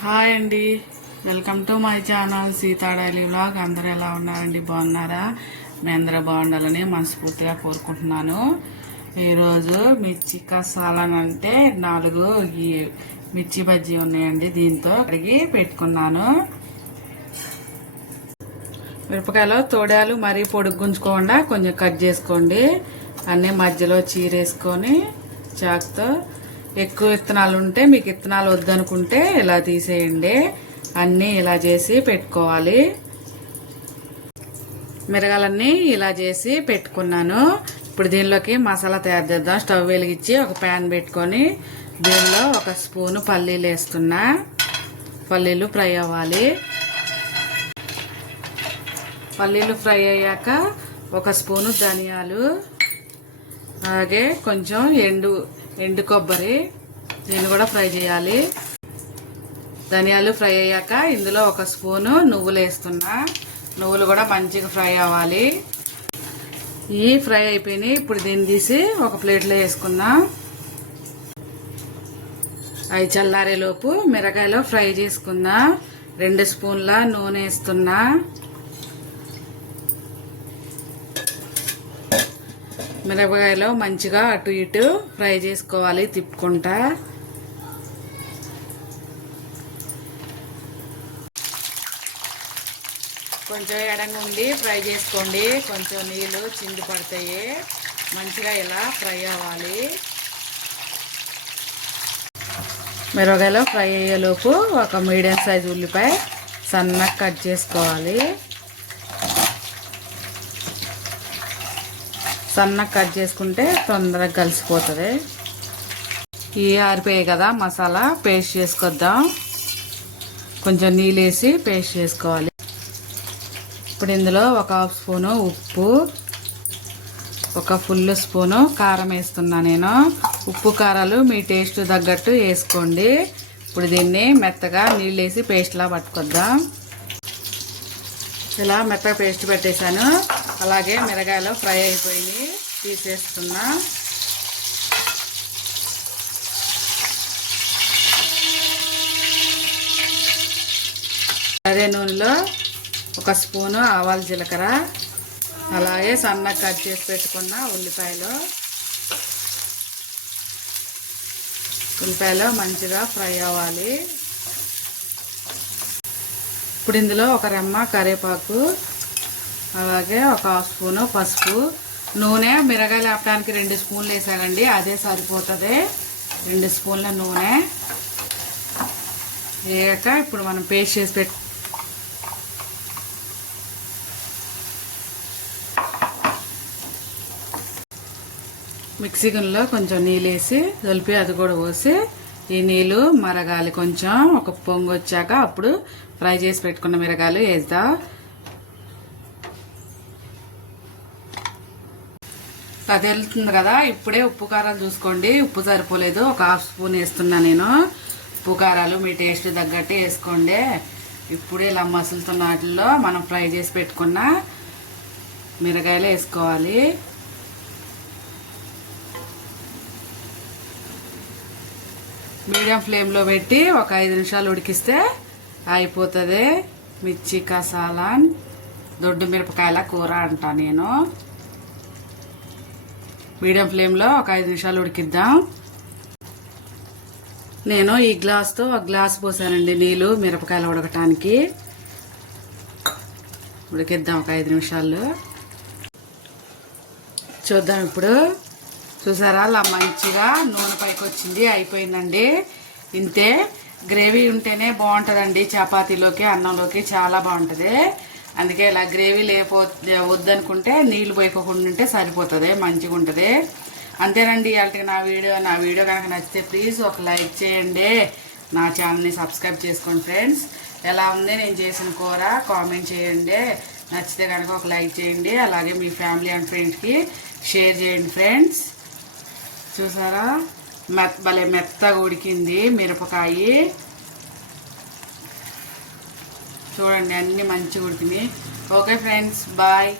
Hi అండి, welcome to my channel Sita daily vlog. అందరూ ఎలా ఉన్నారండి? బాగున్నారా? మీ అందరూ బాగుండాలని మనస్ఫూర్తిగా కోరుకుంటున్నాను. ఈరోజు మిర్చి కసాలన్ అంటే 4 ఈ మిర్చి బజ్జీ ఉన్నాయండి. దీంతో కడిగి పెట్టుకున్నాను. మిరపకాయలు తోడాలు మరీ పొడుగు గుంజుకోకుండా కొంచెం కట్ చేసుకోండి. అన్నీ మధ్యలో చీరేసుకొని చాకుతో, ఎక్కువ విత్తనాలు ఉంటే మీకు విత్తనాలు వద్దనుకుంటే ఇలా తీసేయండి. అన్నీ ఇలా చేసి పెట్టుకోవాలి. మిరగాలన్నీ ఇలా చేసి పెట్టుకున్నాను. ఇప్పుడు దీనిలోకి మసాలా తయారు చేద్దాం. స్టవ్ వెలిగించి ఒక ప్యాన్ పెట్టుకొని దీనిలో 1 స్పూను పల్లీలు వేస్తున్నా. పల్లీలు ఫ్రై అవ్వాలి. పల్లీలు ఫ్రై అయ్యాక 1 స్పూను ధనియాలు, అలాగే కొంచెం ఎండు కొబ్బరి, దీన్ని కూడా ఫ్రై చేయాలి. ధనియాలు ఫ్రై అయ్యాక ఇందులో 1 స్పూను నువ్వులు వేస్తున్నా. నువ్వులు కూడా మంచిగా ఫ్రై అవ్వాలి. ఈ ఫ్రై అయిపోయినాయి. ఇప్పుడు దీన్ని తీసి ఒక ప్లేట్లో వేసుకుందాం. అవి చల్లారేలోపు మిరకాయలు ఫ్రై చేసుకుందాం. 2 స్పూన్ల నూనె వేస్తున్నా. మిరపకాయలు మంచిగా అటు ఇటు ఫ్రై చేసుకోవాలి తిప్పుకుంటా. కొంచెం ఎడంగా ఉండి ఫ్రై చేసుకోండి. కొంచెం నీళ్ళు చింది పడతాయి. మంచిగా ఇలా ఫ్రై అవ్వాలి. మిరపకాయలు ఫ్రై అయ్యేలోపు ఒక మీడియం సైజు ఉల్లిపాయ సన్నగా కట్ చేసుకోవాలి. సన్నగా కట్ చేసుకుంటే తొందరగా కలిసిపోతుంది. ఈ ఆరిపోయాయి కదా, మసాలా పేస్ట్ చేసుకొద్దాం. కొంచెం నీళ్ళు వేసి పేస్ట్ చేసుకోవాలి. ఇప్పుడు ఇందులో 1/2 స్పూను ఉప్పు, 1 ఫుల్ స్పూను కారం వేస్తున్నా నేను. ఉప్పు కారాలు మీ టేస్ట్ తగ్గట్టు వేసుకోండి. ఇప్పుడు దీన్ని మెత్తగా నీళ్ళు వేసి పేస్ట్లా పట్టుకొద్దాం. ఇలా మెత్తగా పేస్ట్ పెట్టేశాను. అలాగే మిరగాయలు ఫ్రై అయిపోయి తీసేస్తున్నా. అదే నూనెలో 1 స్పూను ఆవాలు జీలకర్ర, అలాగే సన్నగా కట్ చేసి పెట్టుకున్న ఉల్లిపాయలు మంచిగా ఫ్రై అవ్వాలి. ఇప్పుడు ఇందులో 1 రెమ్మ కరివేపాకు, అలాగే 1/2 స్పూను పసుపు, నూనె మిరగాయలు ఆపడానికి 2 స్పూన్లు వేసానండి, అదే సరిపోతుంది. 2 స్పూన్ల నూనె వేయక ఇప్పుడు మనం పేస్ట్ చేసి మిక్సీ గిన్నెలో కొంచెం నీళ్ళు వేసి కలిపి అది కూడా పోసి ఈ నీళ్ళు మరగాలి. కొంచెం ఒక పొంగు వచ్చాక అప్పుడు ఫ్రై చేసి పెట్టుకున్న మిరగాయలు వేద్దాం. అది వెళ్తుంది కదా, ఇప్పుడే ఉప్పు కారాలు చూసుకోండి. ఉప్పు సరిపోలేదు, 1/2 స్పూన్ వేస్తున్నా నేను. ఉప్పు కారాలు మీ టేస్ట్ తగ్గట్టు వేసుకోండి. ఇప్పుడు ఇలా మసులుతున్న వాటిల్లో మనం ఫ్రై చేసి పెట్టుకున్న మిరగాయలు వేసుకోవాలి. మీడియం ఫ్లేమ్లో పెట్టి ఒక 5 నిమిషాలు ఉడికిస్తే అయిపోతుంది మిర్చి కసాలన్. దొడ్డు మిరపకాయల కూర అంటా నేను. మీడియం ఫ్లేమ్లో ఒక 5 నిమిషాలు ఉడికిద్దాం. నేను ఈ గ్లాస్తో 1 గ్లాస్ పోసానండి నీళ్ళు మిరపకాయలు ఉడకటానికి. ఉడికిద్దాం ఒక 5 నిమిషాలు. చూద్దాం ఇప్పుడు. చూసారా, అలా మంచిగా నూనె పైకి వచ్చింది. అయిపోయిందండి. ఇంతే. గ్రేవీ ఉంటేనే బాగుంటుందండి. చపాతీలోకి అన్నంలోకి చాలా బాగుంటుంది. అందుకే ఇలా గ్రేవీ వద్దనుకుంటే నీళ్ళు పోయకుండా ఉంటే సరిపోతుంది, మంచిగా ఉంటుంది. అంతేనండి ఇవాళకి నా వీడియో కనుక నచ్చితే ప్లీజ్ ఒక లైక్ చేయండి. నా ఛానల్ని సబ్స్క్రైబ్ చేసుకోండి ఫ్రెండ్స్. ఎలా ఉంది నేను చేసిన కూర కామెంట్ చేయండి. నచ్చితే కనుక ఒక లైక్ చేయండి. అలాగే మీ ఫ్యామిలీ అండ్ ఫ్రెండ్స్కి షేర్ చేయండి ఫ్రెండ్స్. చూసారా, భలే మెత్తగా ఉడికింది మిరపకాయ. చూడండి, అన్నీ మంచిగా ఉడికినాయి. Okay friends, bye.